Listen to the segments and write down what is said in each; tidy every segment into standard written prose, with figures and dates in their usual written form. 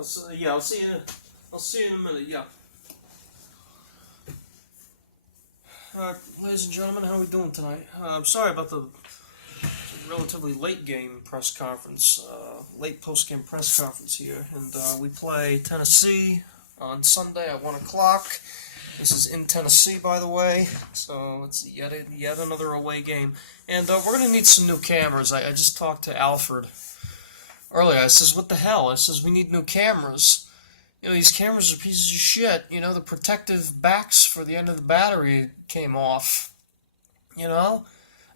I'll see you. I'll see you in a minute. Yeah. Ladies and gentlemen, how are we doing tonight? I'm sorry about the relatively late game press conference, late post-game press conference here, and we play Tennessee on Sunday at 1 o'clock. This is in Tennessee, by the way, so it's yet another away game. And we're going to need some new cameras. I just talked to Alfred earlier. I says, what the hell? I says, we need new cameras. You know, these cameras are pieces of shit. You know, the protective backs for the end of the battery came off. You know?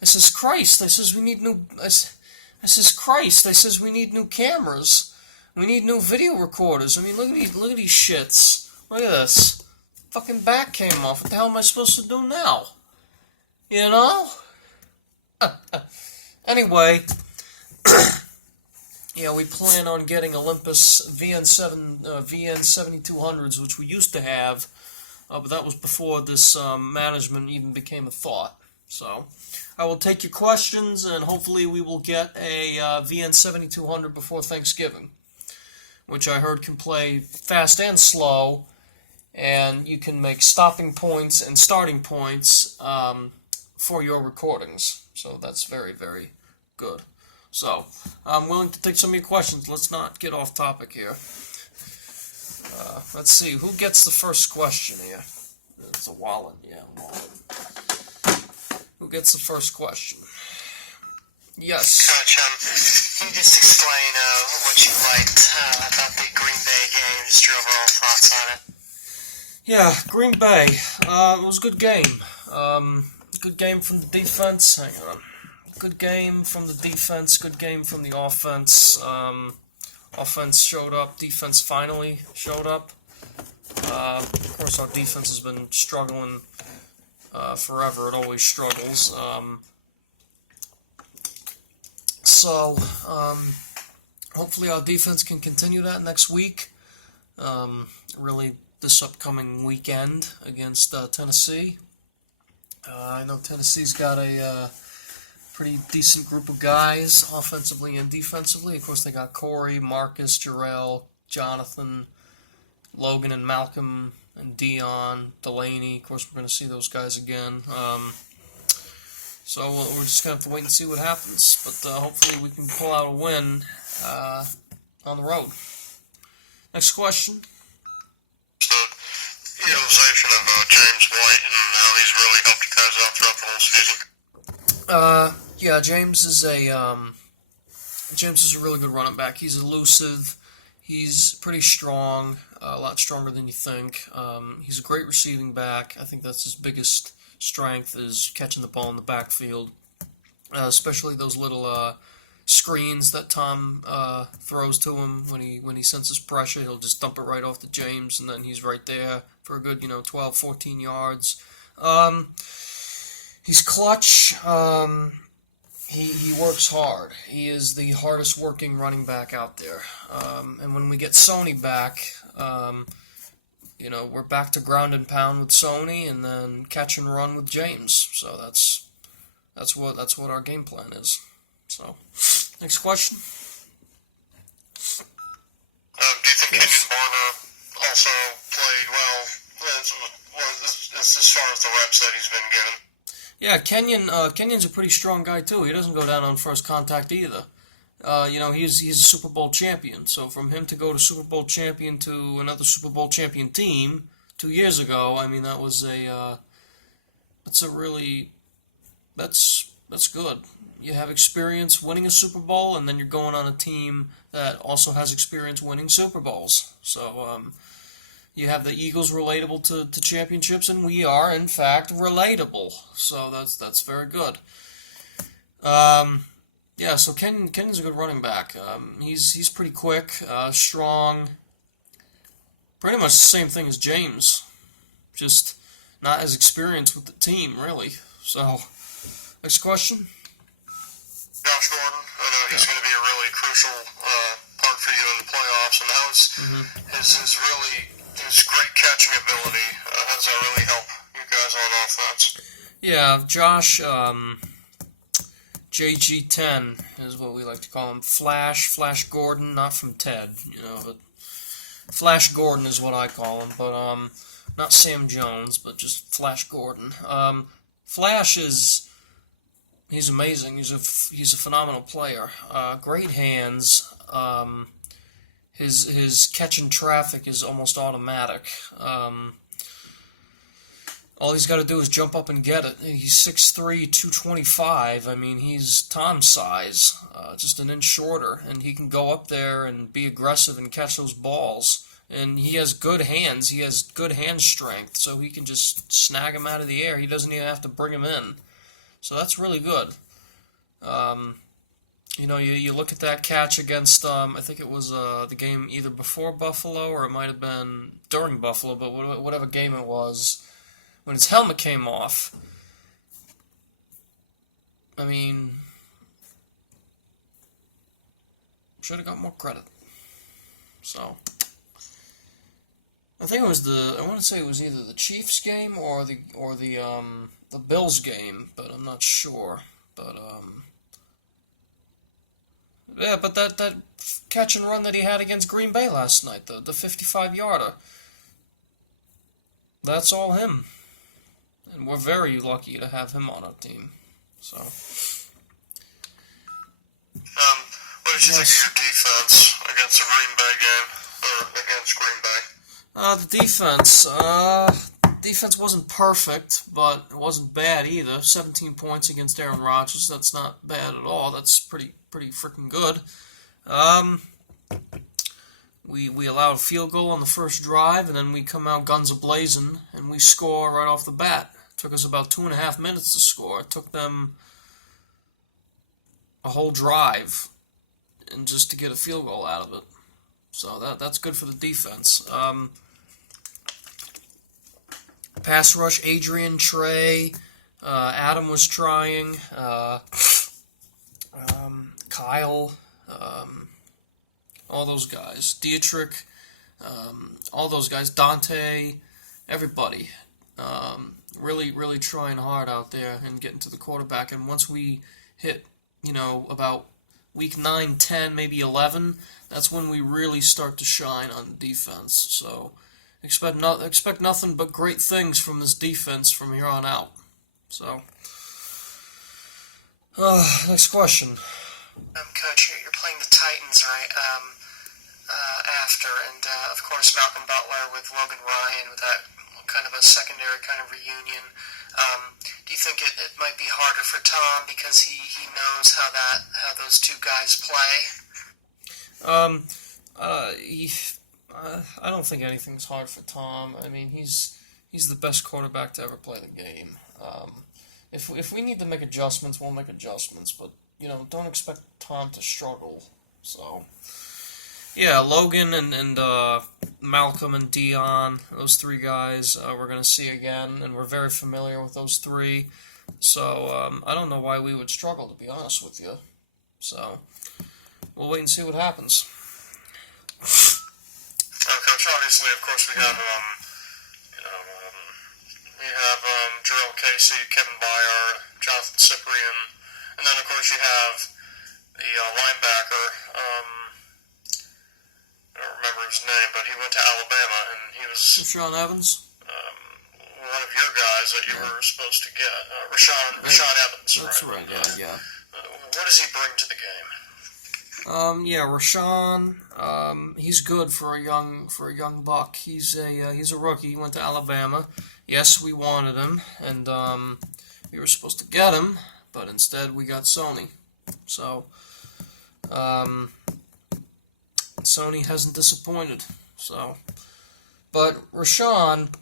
I says, Christ. I says, we need new... I says, Christ. I says, we need new cameras. We need new video recorders. I mean, look at these shits. Look at this. Fucking back came off. What the hell am I supposed to do now? You know? Anyway, yeah, we plan on getting Olympus VN7200s, which we used to have, but that was before this management even became a thought. So, I will take your questions, and hopefully we will get a VN7200 before Thanksgiving, which I heard can play fast and slow, and you can make stopping points and starting points for your recordings. So that's very, very good. So, I'm willing to take some of your questions. Let's not get off topic here. Let's see, who gets the first question here? It's a Wallen, yeah, Wallen. Who gets the first question? Yes. Coach, can you just explain what you liked about the Green Bay game, just your overall thoughts on it? Yeah, Green Bay. It was a good game. Good game from the defense. Hang on. Good game from the defense. Good game from the offense. Offense showed up. Defense finally showed up. Of course, our defense has been struggling forever. It always struggles. So, hopefully our defense can continue that next week. Really, this upcoming weekend against Tennessee. I know Tennessee's got a pretty decent group of guys, offensively and defensively. Of course, they got Corey, Marcus, Jarrell, Jonathan, Logan and Malcolm, and Dion, Delaney. Of course, we're going to see those guys again. So we're just going to have to wait and see what happens. But hopefully we can pull out a win on the road. Next question. The utilization of James White and how he's really helped you guys out throughout the whole season. Yeah, James is a really good running back. He's elusive. He's pretty strong, a lot stronger than you think. He's a great receiving back. I think that's his biggest strength, is catching the ball in the backfield, especially those little screens that Tom throws to him when he senses pressure. He'll just dump it right off to James, and then he's right there for a good 12, 14 yards. He's clutch. He works hard. He is the hardest working running back out there. And when we get Sony back, we're back to ground and pound with Sony, and then catch and run with James. So that's what our game plan is. So, next question. Do you think Kenyon Barner also played well as far as the reps that he's been given? Yeah, Kenyon's a pretty strong guy too. He doesn't go down on first contact either. He's a Super Bowl champion. So from him to go to Super Bowl champion to another Super Bowl champion team 2 years ago, I mean that was that's good. You have experience winning a Super Bowl, and then you're going on a team that also has experience winning Super Bowls. So you have the Eagles relatable to championships, and we are, in fact, relatable. So that's very good. Yeah, so Kenyon's a good running back. He's pretty quick, strong. Pretty much the same thing as James, just not as experienced with the team, really. So, next question. Josh Gordon, I know he's going to be a really crucial part for you in the playoffs, and how his great catching ability, how does that really help you guys on offense? Yeah, Josh, JG10 is what we like to call him. Flash Gordon, not from Ted, but Flash Gordon is what I call him, but not Sam Jones, but just Flash Gordon. Flash he's amazing. He's a phenomenal player. Great hands. His catch in traffic is almost automatic. All he's got to do is jump up and get it. He's 6'3", 225. I mean, he's Tom's size, just an inch shorter, and he can go up there and be aggressive and catch those balls. And he has good hands. He has good hand strength, so he can just snag him out of the air. He doesn't even have to bring him in. So that's really good. You look at that catch against, I think it was the game either before Buffalo or it might have been during Buffalo, but whatever game it was, when his helmet came off, I mean, should have got more credit. So, I think it was I want to say it was either the Chiefs game or the Bills game, but I'm not sure. But yeah, but that catch and run that he had against Green Bay last night, the 55-yarder, that's all him. And we're very lucky to have him on our team. So. What did you think of your defense against the Green Bay game, or against Green Bay? The defense wasn't perfect, but it wasn't bad either. 17 points against Aaron Rodgers. That's not bad at all. That's pretty freaking good. We allowed a field goal on the first drive, and then we come out guns a-blazing, and we score right off the bat. It took us about 2.5 minutes to score. It took them a whole drive and just to get a field goal out of it. So that's good for the defense. Pass rush, Adrian, Trey, Adam was trying, Kyle, all those guys, Dietrich, all those guys, Dante, everybody, really trying hard out there and getting to the quarterback. And once we hit, about week 9, 10, maybe 11, that's when we really start to shine on defense. So expect nothing but great things from this defense from here on out. So, next question. Coach, you're playing the Titans, right? After, and of course Malcolm Butler with Logan Ryan with that kind of a secondary kind of reunion. Do you think it might be harder for Tom because he knows how those two guys play? I don't think anything's hard for Tom. I mean, he's the best quarterback to ever play the game. If we need to make adjustments, we'll make adjustments. But don't expect Tom to struggle. So, yeah, Logan and Malcolm and Dion, those three guys, we're gonna see again, and we're very familiar with those three. So I don't know why we would struggle, to be honest with you. So we'll wait and see what happens. Coach, obviously, of course, we have Jarrell Casey, Kevin Byard, Jonathan Cyprian, and then of course you have the linebacker. I don't remember his name, but he went to Alabama, and he was Rashaan Evans. One of your guys that you were supposed to get, Rashaan Evans. That's right. Yeah. What does he bring to the game? Rashaan, he's good for a young buck. He's a rookie. He went to Alabama. Yes, we wanted him, and we were supposed to get him, but instead we got Sony. So, Sony hasn't disappointed. So, but Rashaan,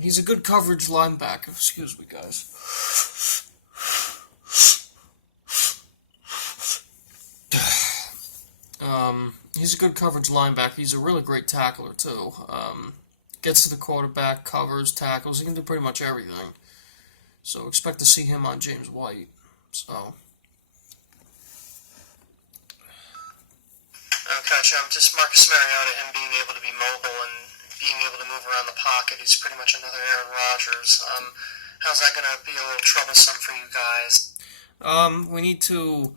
he's a good coverage linebacker. Excuse me, guys. He's a good coverage linebacker. He's a really great tackler, too. Gets to the quarterback, covers, tackles. He can do pretty much everything. So expect to see him on James White. So. Coach, just Marcus Mariota, him being able to be mobile and being able to move around the pocket, he's pretty much another Aaron Rodgers. How's that going to be a little troublesome for you guys? We need to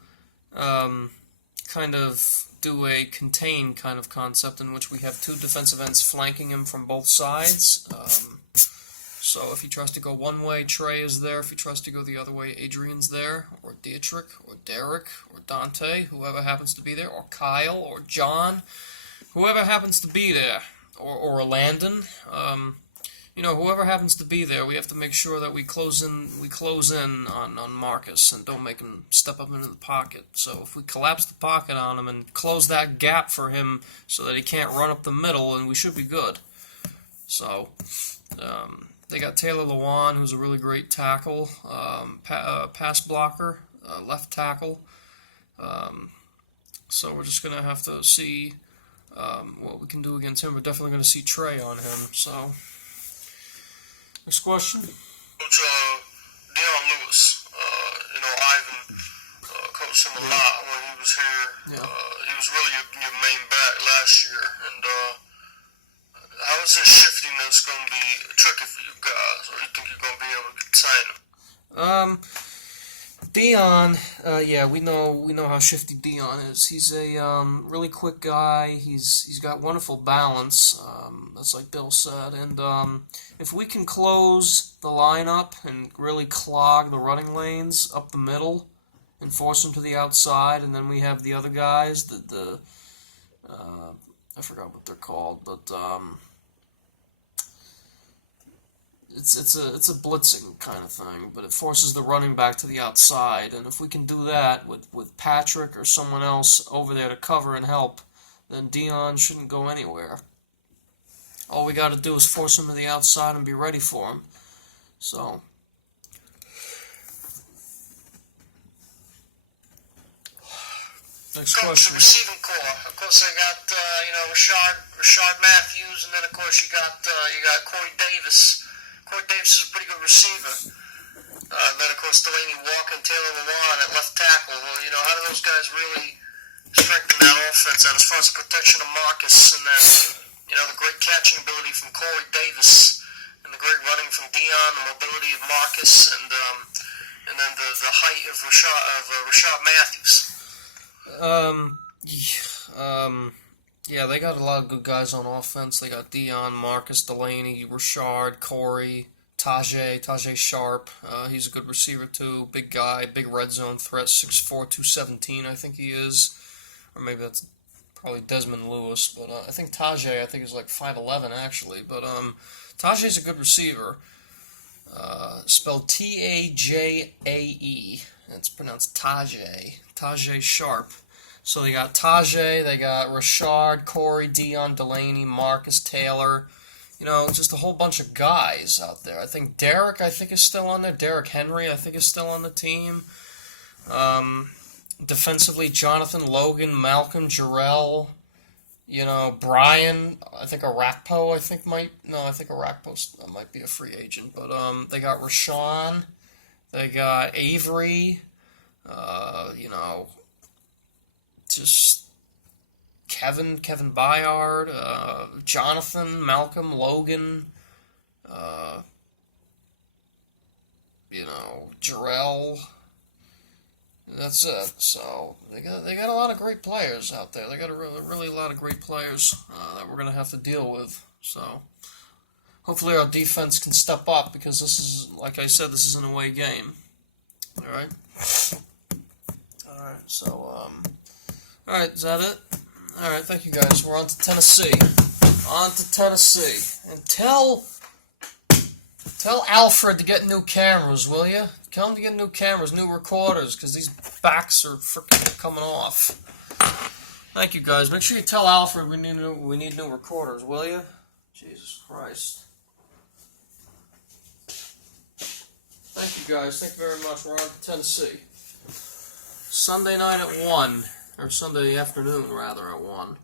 kind of do a contain kind of concept in which we have two defensive ends flanking him from both sides. So if he tries to go one way, Trey is there. If he tries to go the other way, Adrian's there, or Dietrich, or Derek, or Dante, whoever happens to be there, or Kyle, or John, whoever happens to be there, or Landon. Whoever happens to be there, we have to make sure that we close in on Marcus and don't make him step up into the pocket. So if we collapse the pocket on him and close that gap for him so that he can't run up the middle, and we should be good. So they got Taylor Lewan, who's a really great tackle, pass blocker, left tackle. So we're just going to have to see what we can do against him. We're definitely going to see Trey on him. So, next question. Coach Deion Lewis, Ivan coached him a lot when he was here. Yeah. He was really your main back last year. And how is his shiftiness going to be tricky for you guys? Or do you think you're going to be able to contain him? Deion, we know how shifty Deion is. He's a really quick guy. He's got wonderful balance. That's like Bill said. And if we can close the lineup and really clog the running lanes up the middle and force them to the outside, and then we have the other guys, I forgot what they're called, but it's a blitzing kind of thing, but it forces the running back to the outside, and if we can do that with Patrick or someone else over there to cover and help, then Deion shouldn't go anywhere. All we got to do is force him to the outside and be ready for him. So. Next Coach, question. the receiving corps. Of course, they got Rashard Matthews, and then of course you got Corey Davis. Corey Davis is a pretty good receiver. Then of course Delaney Walker and Taylor Lewan at left tackle. Well, how do those guys really strengthen that offense out as far as the protection of Marcus, and then the great catching ability from Corey Davis, and the great running from Deion, the mobility of Marcus, and then the height of Rashard Matthews. Yeah, they got a lot of good guys on offense. They got Deion, Marcus, Delaney, Rashard, Corey, Tajay Sharp. He's a good receiver too. Big guy, big red zone threat, 6'4", 217, I think he is. Or maybe that's probably Desmond Lewis, but I think Tajay, is like 5'11", actually. But Tajay's a good receiver. Spelled Tajae. It's pronounced Tajay Sharp. So they got Tajay, they got Rashard, Corey, Deion, Delaney, Marcus, Taylor. Just a whole bunch of guys out there. I think Derek, is still on there. Derek Henry, is still on the team. Defensively, Jonathan, Logan, Malcolm, Jarrell. Brian, Arakpo, Arakpo might be a free agent. But they got Rashawn, they got Avery, just Kevin Byard, Jonathan, Malcolm, Logan, Jarrell. That's it. So they got a lot of great players out there. They got really a lot of great players that we're gonna have to deal with. So hopefully our defense can step up, because this is, like I said, this is an away game. All right. So all right, is that it? All right, thank you guys. We're on to Tennessee. And tell Alfred to get new cameras, will you? Tell him to get new cameras, new recorders, because these backs are freaking coming off. Thank you guys. Make sure you tell Alfred we need new recorders, will you? Jesus Christ. Thank you guys. Thank you very much. We're on to Tennessee. Sunday night at 1. Or Sunday afternoon, rather, at 1.